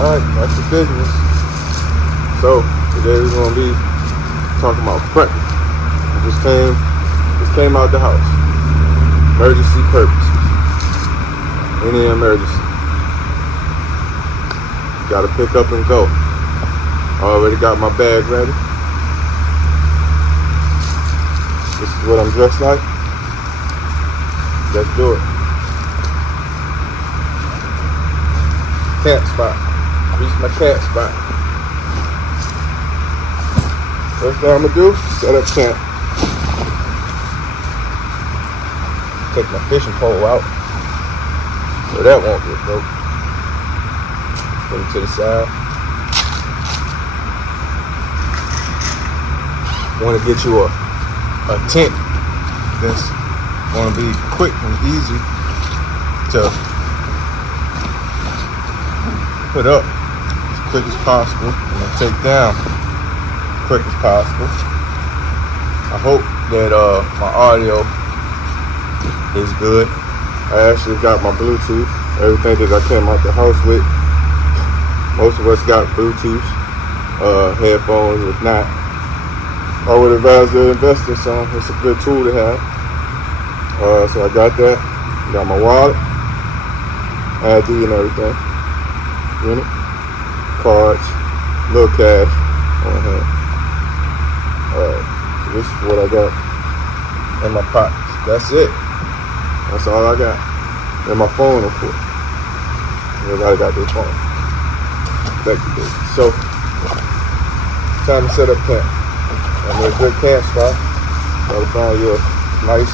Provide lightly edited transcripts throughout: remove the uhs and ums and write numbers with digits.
Alright, that's the business. So, today we're going to be talking about prep. I just came out the house. Emergency purposes. Any emergency. Gotta pick up and go. Already got my bag ready. This is what I'm dressed like. Let's do it. Camp spot. Reach my camp spot. First thing I'm gonna do, set up camp. Take my fishing pole out, so that won't get broke. Put it to the side. Want to get you a tent that's going to be quick and easy to put up as quick as possible and take down as quick as possible. I hope that my audio is good. I actually got my Bluetooth, everything that I came out the house with. Most of us got Bluetooth headphones. If not, I would advise to invest in some. It's a good tool to have. So I got that. Got my wallet, ID and everything. Unit, cards, little cash on hand. Alright, so this is what I got in my pockets. That's it. That's all I got. And my phone, of course. Everybody got their phone. So, time to set up camp. I'm in a good camp spot. Gotta find you a nice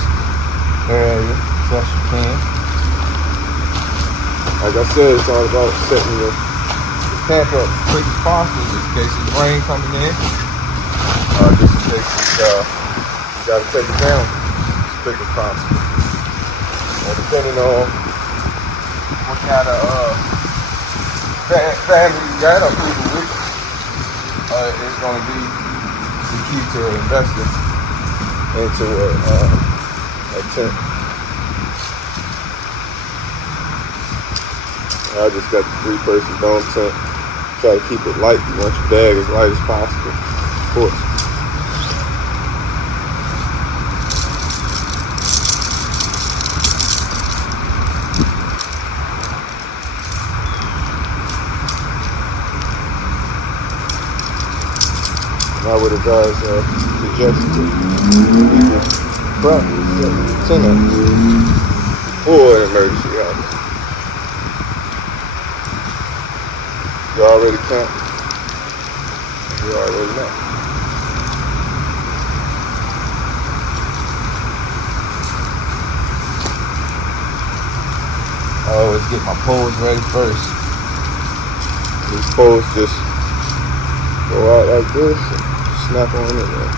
area, best you can. Like I said, it's all about setting your camp up as quick as possible, just in case it's rain coming in. Just in case it's, you gotta take it down as quick as possible. And depending on what kind of family you got or people with, it's gonna be the key to investing into a tent. I just got the 3-person dome tent. Try to keep it light. You want your bag as light as possible, of course. I would advise suggest people prep tent for an emergency house. You already camped. You already know. I always get my poles ready first. These poles just go out like this. Snap on it, man.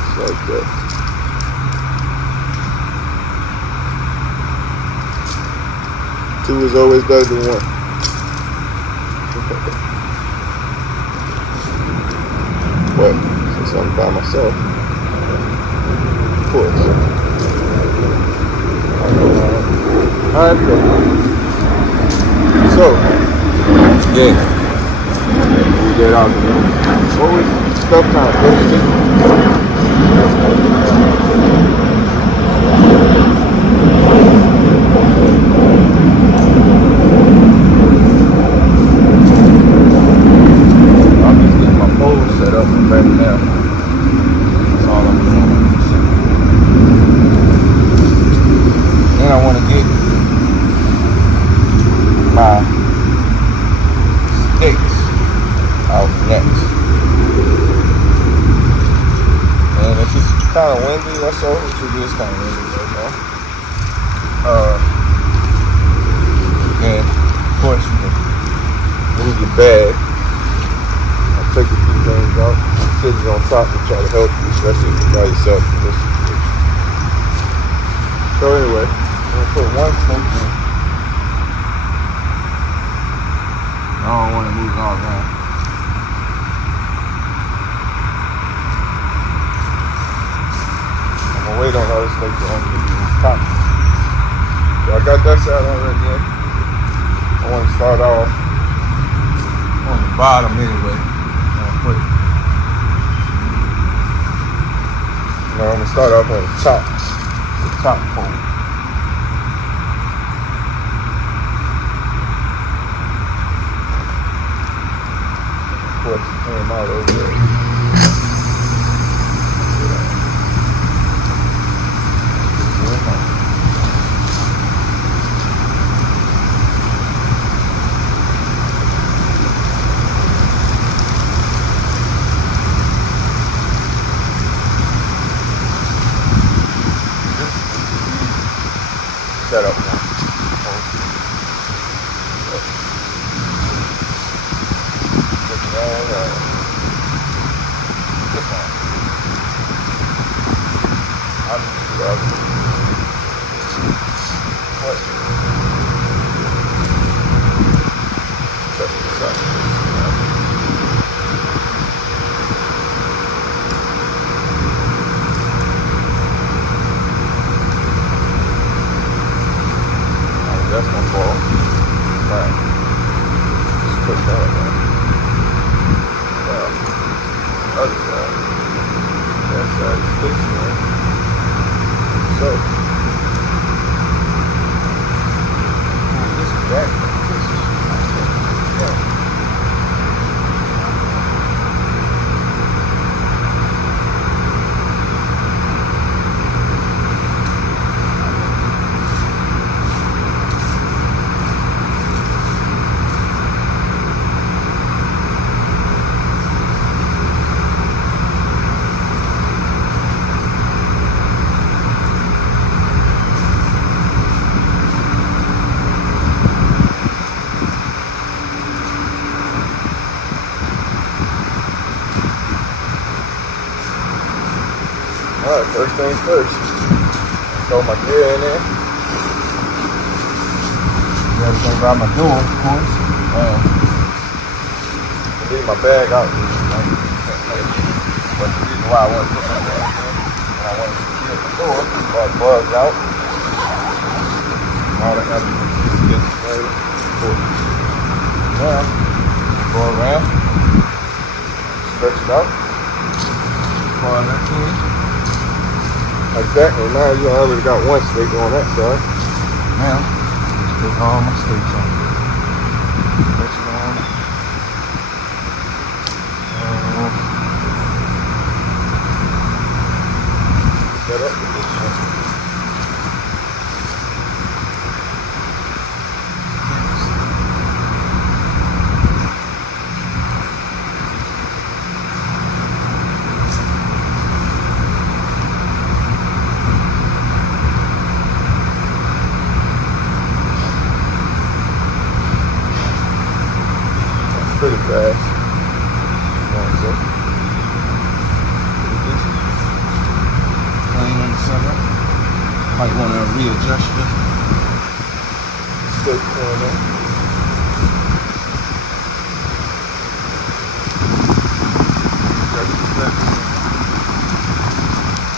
Just like that. Two is always better than one. But since I'm by myself, of course. Alright, so yeah. We get out there. What was stuff time? I'm just getting my pole set up and ready now. That's all I'm doing. Then I want to get my sticks out next. And if it's kind of windy, that's all, which it is kind of windy right now. And of course you can move your bag. I'll take a few things out. Cities on top to try to help you, especially if you're by yourself in this situation. So anyway, I'm gonna put one smoke in. I don't want to move it all around. I'm gonna wait on the other snake to only get the top. So I got that side already in. I want to start off on the bottom anyway. I'm gonna start off on the top pole. Of course, it came out over there. Set up now. That's my fault. Alright. Just put that on. Other side. That side is fixed there. So. This is back. Alright, first things first. Throw my gear in there. Got everything by my door, of course. I leave my bag out. But the reason why I want to put my bag in, and I want to secure the door, while the bugs out. All the evidence gets very important. Now, go around, stretch it out, pull that in. Like that, and now you already got one stake on that side. Now, just put all my stakes on. Stretch it on. Set up with this one. Pretty fast. Clean on the center. Might want to readjust it. Still pulling up.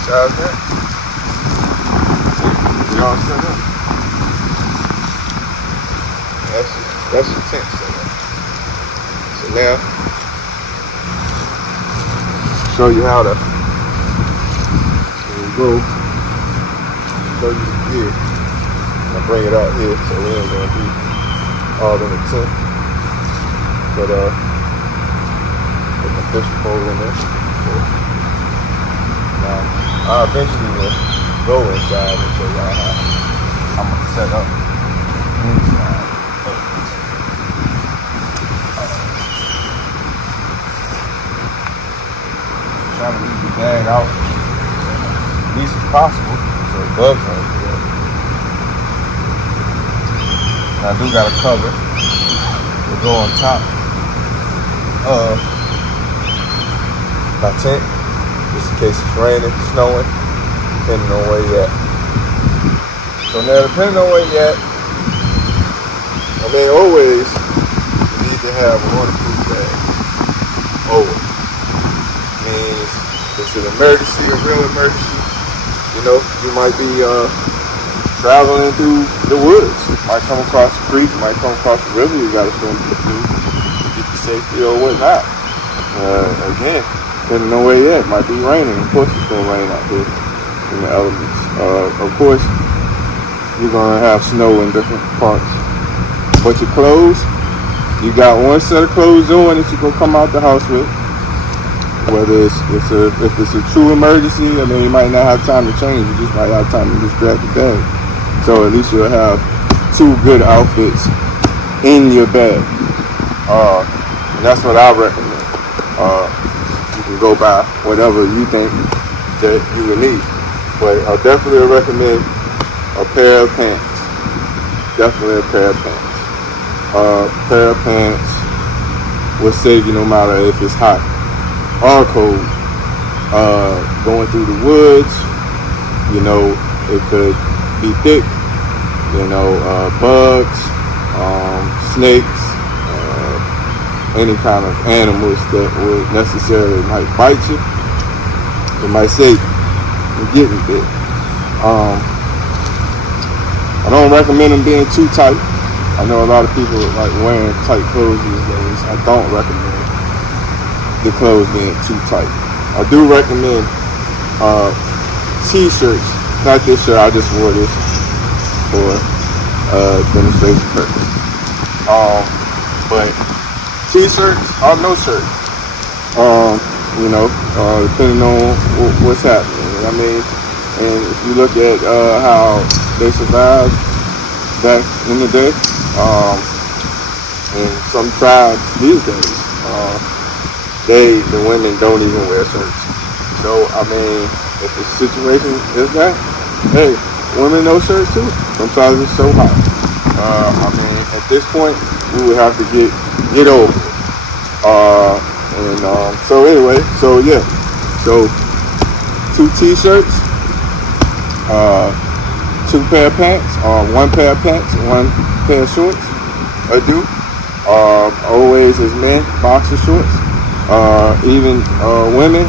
How's that? We all set up. That's your tent set up. So now, show you how to go. Show you the gear. I bring it out here so we ain't gonna be all in the tent. But put my fishing pole in there. Now I eventually will go inside and show y'all how I'm gonna set up inside. Trying to leave the bag out as least as possible so the bugs don't do that. And I do got a cover to go on top of my tent just in case it's raining, snowing, depending on where you're at. So now depending on where you're at, I mean always you need to have a waterproof bag. Always. Means it's an emergency, a real emergency. You know, you might be traveling through the woods. Might come across a creek, might come across a river. You gotta swim through to get yourself safety or whatnot. Again, depending on where you're at, it might be raining. Of course, it's gonna rain out here in the elements. Of course, you're gonna have snow in different parts. But your clothes, you got one set of clothes on that you're gonna come out the house with. Whether if it's a true emergency, I mean, you might not have time to change. You just might have time to just grab the bag. So at least you'll have 2 good outfits in your bag. And that's what I recommend. You can go by whatever you think that you would need. But I definitely recommend a pair of pants. Definitely a pair of pants. Pair of pants will save you no matter if it's hot or cold. Going through the woods, it could be thick, bugs, snakes, any kind of animals that would necessarily might bite you. It might save you from getting bit. I don't recommend them being too tight. I know a lot of people like wearing tight clothes these days. I don't recommend the clothes being too tight. I do recommend t-shirts. Not this shirt, I just wore this for demonstration purpose. But t-shirts or no shirt. Depending on what's happening. I mean, and if you look at how they survived back in the day, in some tribes these days, the women don't even wear shirts. So, I mean, if the situation is that, hey, women no shirts too. Sometimes it's so hot. I mean, at this point, we would have to get over it. So anyway, so 2 t-shirts, 2 pair of pants, 1 pair of pants, 1 pair of shorts. I do. Always as men, boxer shorts. Even women,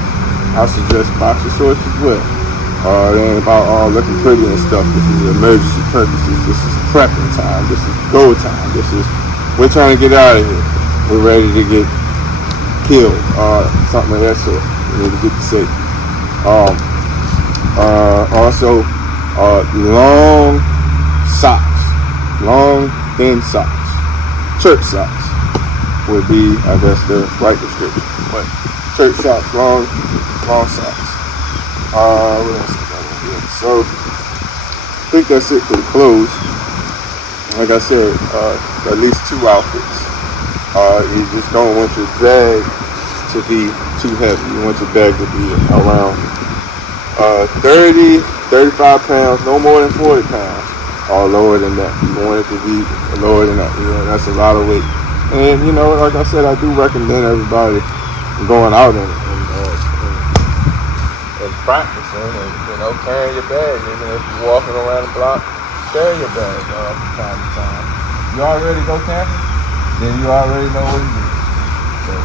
I suggest boxer shorts as well. It ain't about all looking pretty and stuff. This is emergency purposes. This is prepping time. This is go time. We're trying to get out of here. We're ready to get killed or something of that sort. We need to get to safety. Also, long socks, long thin socks, church socks would be, I guess, the right description. But church socks, long socks. What else is that over here? So I think that's it for the clothes. Like I said, at least 2 outfits. You just don't want your bag to be too heavy. You want your bag to be around 30, 35 pounds, no more than 40 pounds, or lower than that. You want it to be lower than that. That's a lot of weight. And like I said, I do recommend everybody going out and practicing and carrying your bag. Even if you're walking around the block, carry your bag from time to time. You already go camping, then you already know what to do. So,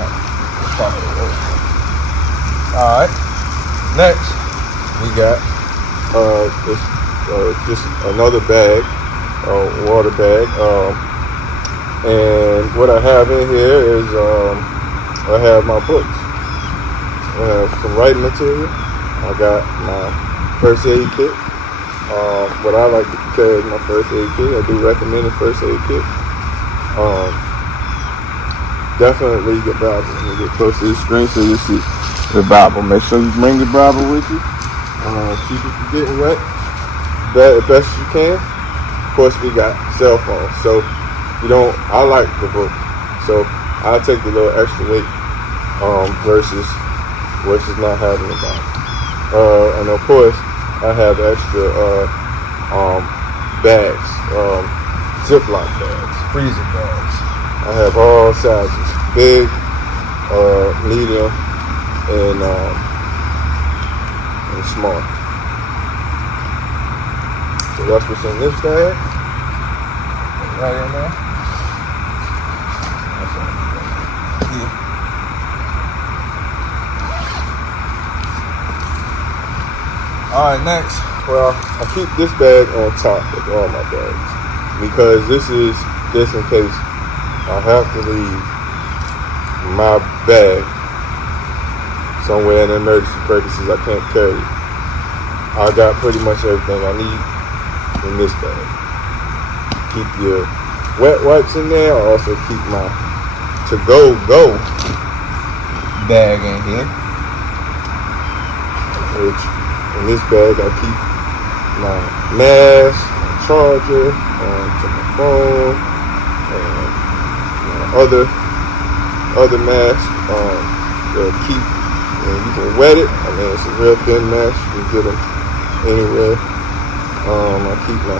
that's part of the work. All right. Next, we got just another bag, water bag. And what I have in here is I have my books. I have some writing material. I got my first aid kit. What I like to carry is my first aid kit. I do recommend a first aid kit. Definitely your Bible. When you get close to the screen so you see the Bible. Make sure you bring your Bible with you. Keep it from getting wet as best you can. Of course, we got cell phones. So I like the book. So I take the little extra weight versus not having a Bible. And of course, I have extra bags, Ziploc bags, freezer bags. I have all sizes, big, medium, and small. So that's what's in this bag. Right in there. That's all. Yeah. All right, next. Well, I keep this bag on top of all my bags because this is just in case I have to leave my bag somewhere in emergency purposes. I can't carry it. I got pretty much everything I need in this bag. Keep your wet wipes in there. I also keep my to-go bag in here, which in this bag I keep my mask, my charger, to my phone, other mask. Keep, you can wet it. I mean, it's a real thin mask. You can get them anywhere. I keep my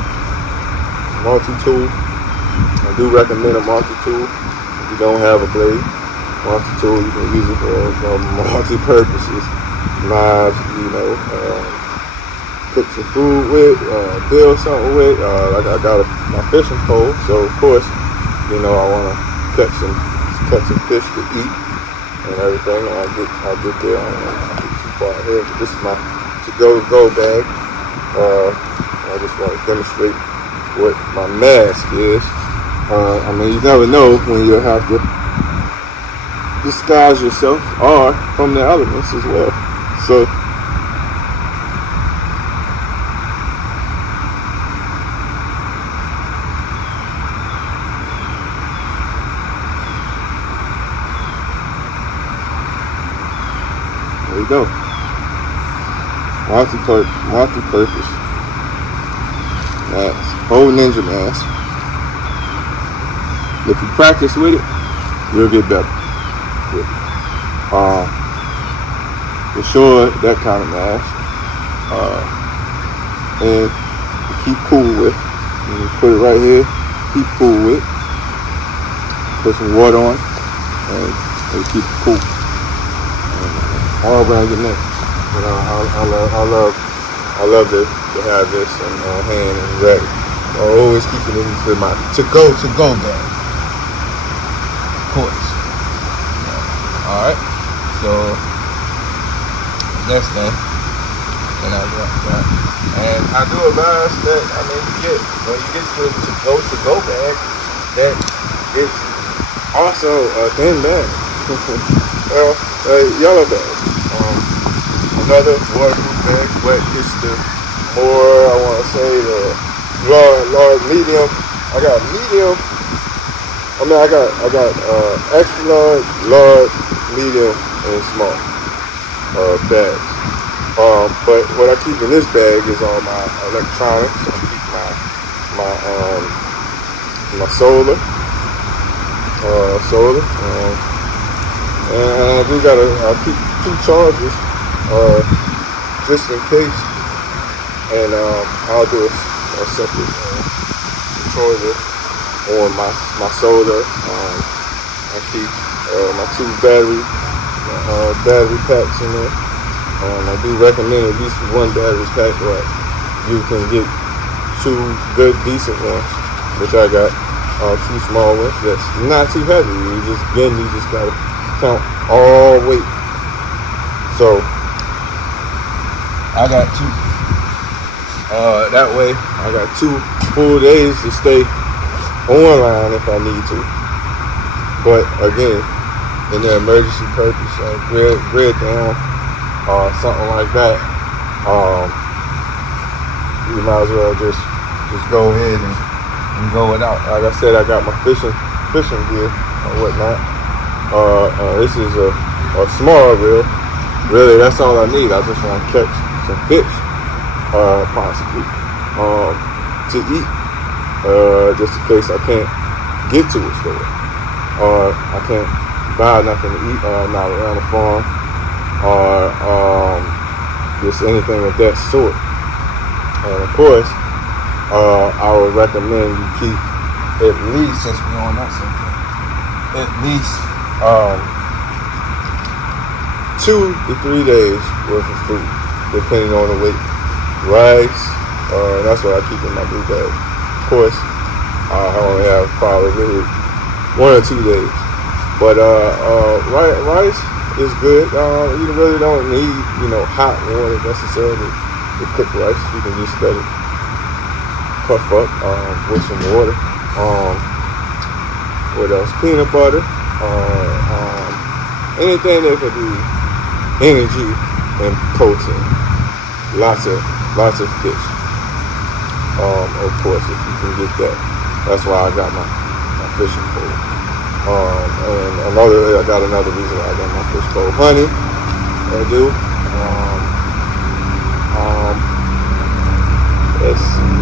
multi-tool. I do recommend a multi-tool if you don't have a blade. Multi-tool, you can use it for multi-purposes. Knives, cook some food with, build something with. Like I got my fishing pole, so of course, I want to catch some fish to eat and everything. I'll get there. I don't want to get too far ahead, but this is my to-go bag. I just want to demonstrate what my mask is. You never know when you'll have to disguise yourself or from the elements as well. So there you go. Multi-purpose mask. Whole ninja mask. If you practice with it, you'll get better. For sure, that kind of mask. And keep cool with. You put it right here. Keep cool with. Put some water on, and keep it cool. All around your neck. But I love to have this in hand and ready. I always keep it in my to-go bag. Of course. Alright. So next thing. And I do advise that when you get to to-go bag, that it's also a thin bag. A yellow bag. Another waterproof bag, but it's the more, I want to say, the large, medium. I got medium. I got extra large, medium, and small bags. But what I keep in this bag is all my electronics. I keep my solar, and I keep 2 chargers. Just in case, and I'll do a separate charger on my solar. I keep my 2 battery packs in there. I do recommend at least 1 battery pack, but you can get 2 good, decent ones, which I got 2 small ones that's not too heavy. You just gotta count all weight. So I got 2. That way, I got 2 full days to stay online if I need to. But again, in the emergency purpose, breakdown or something like that, you might as well just go ahead and go without. Like I said, I got my fishing gear or whatnot. This is a small reel. Really, that's all I need. I just want to catch some fish, possibly, to eat, just in case I can't get to a store, or I can't buy nothing to eat, or I'm not around the farm, or just anything of that sort. And of course, I would recommend you keep at least, since we're on that subject, at least 2 to 3 days worth of food, depending on the weight. Rice, that's what I keep in my blue bag. Of course, I only have probably 1 or 2 days. But rice is good. You really don't need, hot water necessarily to cook rice. You can just let it puff up with some water. What else? Peanut butter. Anything that could be energy and protein. Lots of fish. Of course, if you can get that. That's why I got my fishing pole. And I got another reason why I got my fish pole. Honey, I do. Let's see.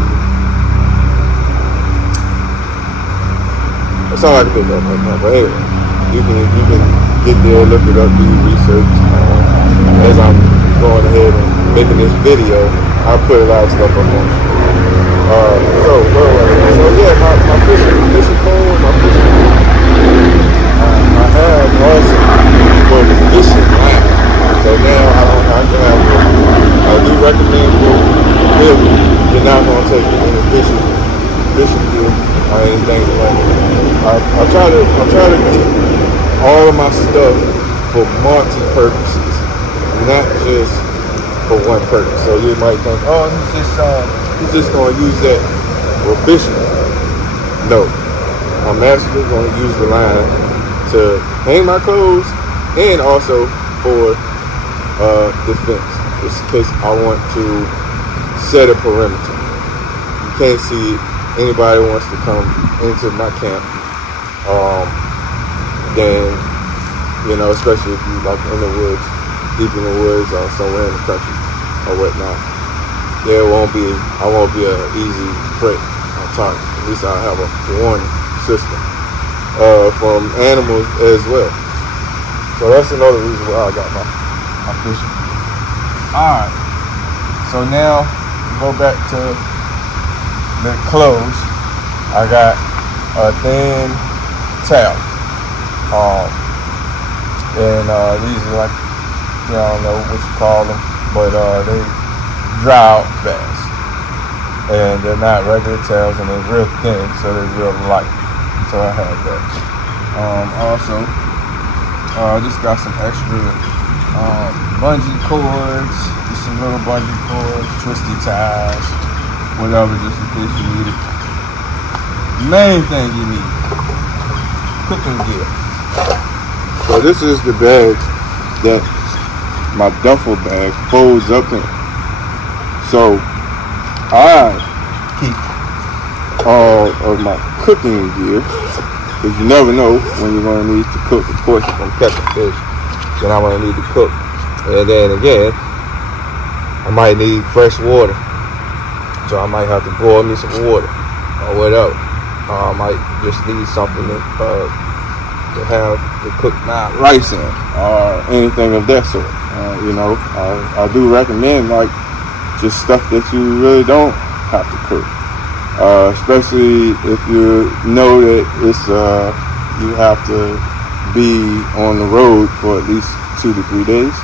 That's all I can think of right now. But anyway, you can get there, look it up, do your research. As I'm going ahead and making this video, I put a lot of stuff up on it. So yeah, my fishing pole, my fishing pole. I have also for the fishing line. So now I can have it. I do recommend if you're not gonna take any fishing gear or anything like that. I try to get all of my stuff for multi-purposes, not just for one purpose. So you might think, oh, he's just gonna use that for fishing. No, I'm actually gonna use the line to hang my clothes and also for defense. It's because I want to set a perimeter. You can't see it. Anybody wants to come into my camp, then, especially if you like in the woods, deep in the woods or somewhere in the country or whatnot, I won't be an easy prey on target. At least I'll have a warning system from animals as well. So that's another reason why I got my fishing. Alright, so now go back to the clothes. I got a thin towel. And these are like, I don't know what you call them, but they dry out fast. And they're not regular towels, and they're real thin, so they're real light. So I have that. Also, I just got some extra bungee cords, just some little bungee cords, twisty ties, whatever, just in case you need it. Main thing you need, cooking gear. So this is the bag that my duffel bag folds up in. So I keep all of my cooking gear, because you never know when you're going to need to cook. Of course, if I'm catching fish, then I'm going to need to cook. And then again, I might need fresh water. So I might have to boil me some water or whatever. I might just need something to have to cook my rice in or anything of that sort. I do recommend just stuff that you really don't have to cook. Especially if you know that it's you have to be on the road for at least 2 to 3 days,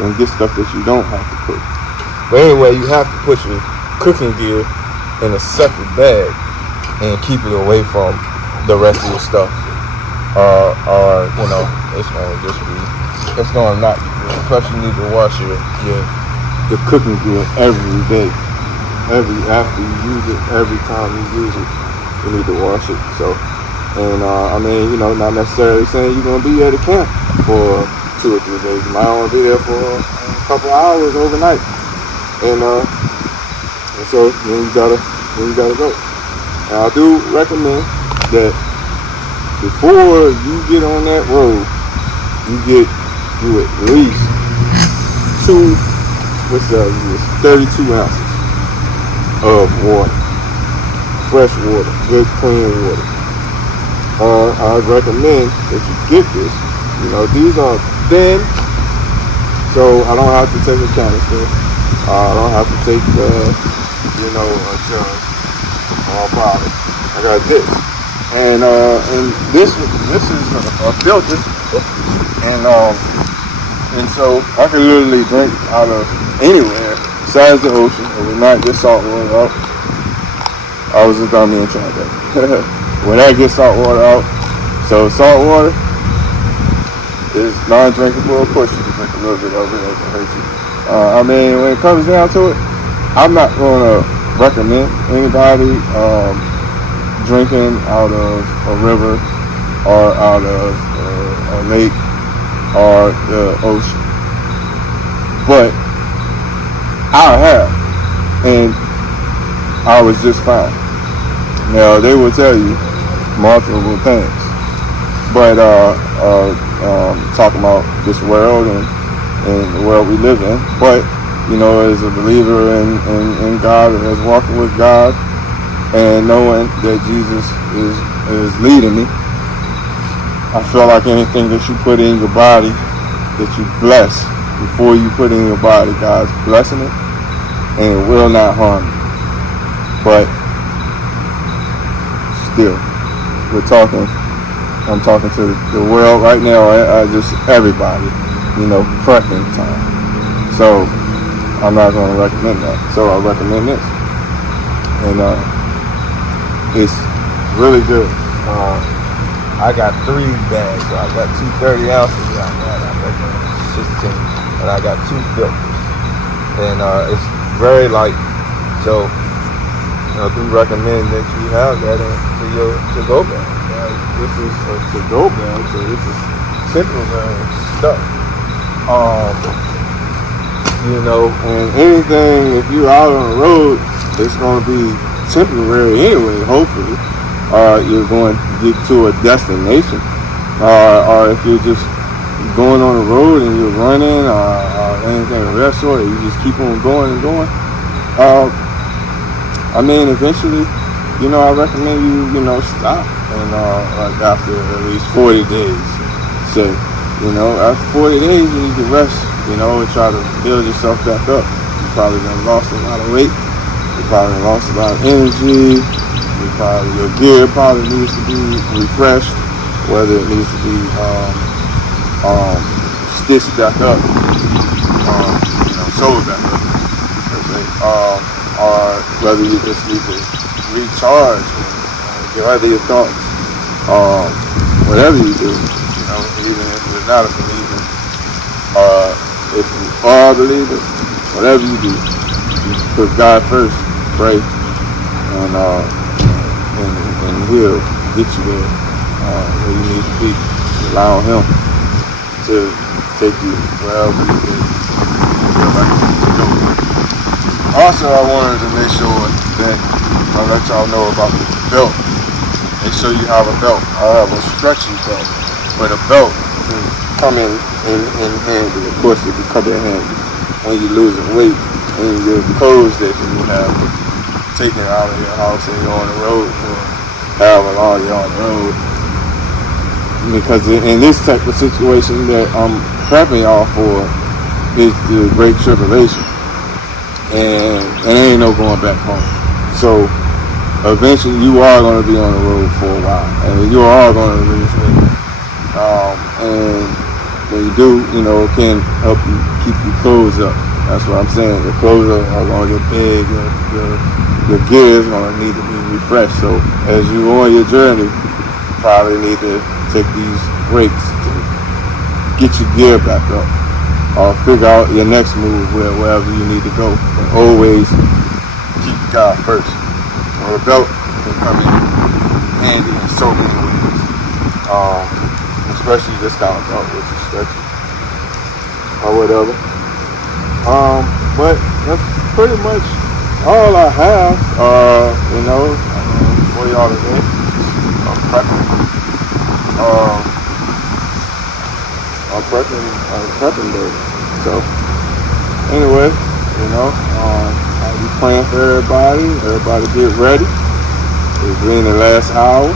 and get stuff that you don't have to cook. But anyway, you have to put your cooking gear in a separate bag and keep it away from the rest of your stuff. It's gonna not be good. Plus, you need to wash your cooking gear every day. After you use it, every time you use it, you need to wash it. So, and not necessarily saying you're gonna be at the camp for 2 or 3 days. You might want to be there for a couple hours overnight, and so then you gotta go. And I do recommend that before you get on that road, you at least 32 ounces of water, fresh water, good clean water. I recommend that you get this. These are thin, so I don't have to take a canister. I don't have to take a jug or a bottle. I got this, and this is a filter, and so I can literally drink out of anywhere besides the ocean. It would not get salt water out. I was a dummy and tried that. When I get salt water out, so salt water is non-drinkable. Of course, you can drink a little bit of it, it doesn't hurt you. When it comes down to it, I'm not going to recommend anybody drinking out of a river or out of a lake or the ocean. But I have, and I was just fine. Now they will tell you multiple things, but talking about this world and the world we live in. But as a believer in God and as walking with God and knowing that Jesus is leading me, I feel like anything that you put in your body that you bless before you put in your body, God's blessing it, and it will not harm you. But still, I'm talking to the world right now, just everybody, prepping time. So I'm not going to recommend that. So I recommend this. And it's really good. I got 3 bags. So I got 2 30 ounces right now. I recommend 16. And I got 2 filters. And it's very light. So I do recommend that you have that to your to-go bag. This is a to-go bag, so this is temporary stuff. And anything, if you're out on the road, it's going to be temporary anyway, hopefully. You're going to get to a destination. Or if you're just going on the road and you're running or anything of that sort, you just keep on going and going. Eventually, I recommend you, stop and like after at least 40 days. So, after 40 days, you need to rest, and try to build yourself back up. You probably done lost a lot of weight. You probably lost a lot of energy. Your gear probably needs to be refreshed, whether it needs to be stitched back up, sewed back up, or whether you just need to recharge and gather your thoughts, whatever you do, even if you're not a believer, if you are a believer, whatever you do, you put God first, pray, and He'll get you there where you need to be. Allow Him to take you wherever you feel like you need to go. Also, I wanted to make sure that I let y'all know about the belt and show you how a belt. I have a stretchy belt, but a belt can come in handy. Of course, it can come in handy when you're losing weight and your clothes that you have taken out of your house and you're on the road for however long you're on the road. Because in this type of situation that I'm prepping y'all for is the Great Tribulation. And it ain't no going back home. So eventually you are going to be on the road for a while. And you are going to lose weight. And when you do, it can help you keep your clothes up. That's what I'm saying. Your clothes are going to get big. Your gear is going to need to be refreshed. So as you on your journey, you probably need to take these breaks to get your gear back up. Or figure out your next move wherever you need to go. And always keep God first. Or a belt can come in handy in so many ways. Especially this kind of belt, which is stretchy. Or whatever. But that's pretty much all I have, for y'all today. I'm prepping day. So, anyway, I'll be praying for everybody. Everybody get ready. It's been the last hour.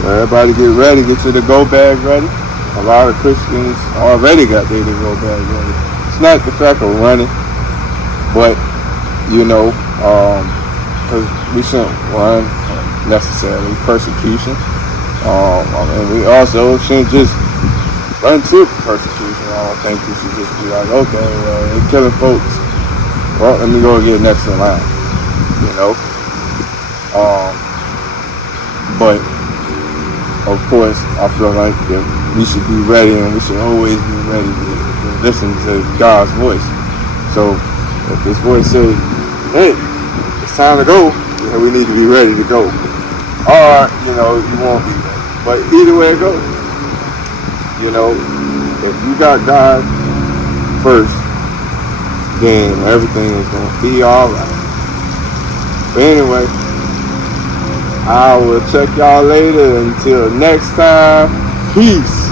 So everybody get ready. Get your to-go bag ready. A lot of Christians already got their to-go bag ready. It's not the fact of running, but, because we shouldn't run necessarily persecution. And we also shouldn't just run to persecution. I don't think we should just be like, okay, well, they're killing folks. Well, let me go get next in line. But of course, I feel like that we should be ready, and we should always be ready to listen to God's voice. So if His voice says, "Hey, it's time to go," we need to be ready to go. Or you won't be ready. But either way it goes, you know, if you got God first, then everything is gonna be alright. But anyway, I will check y'all later. Until next time, peace.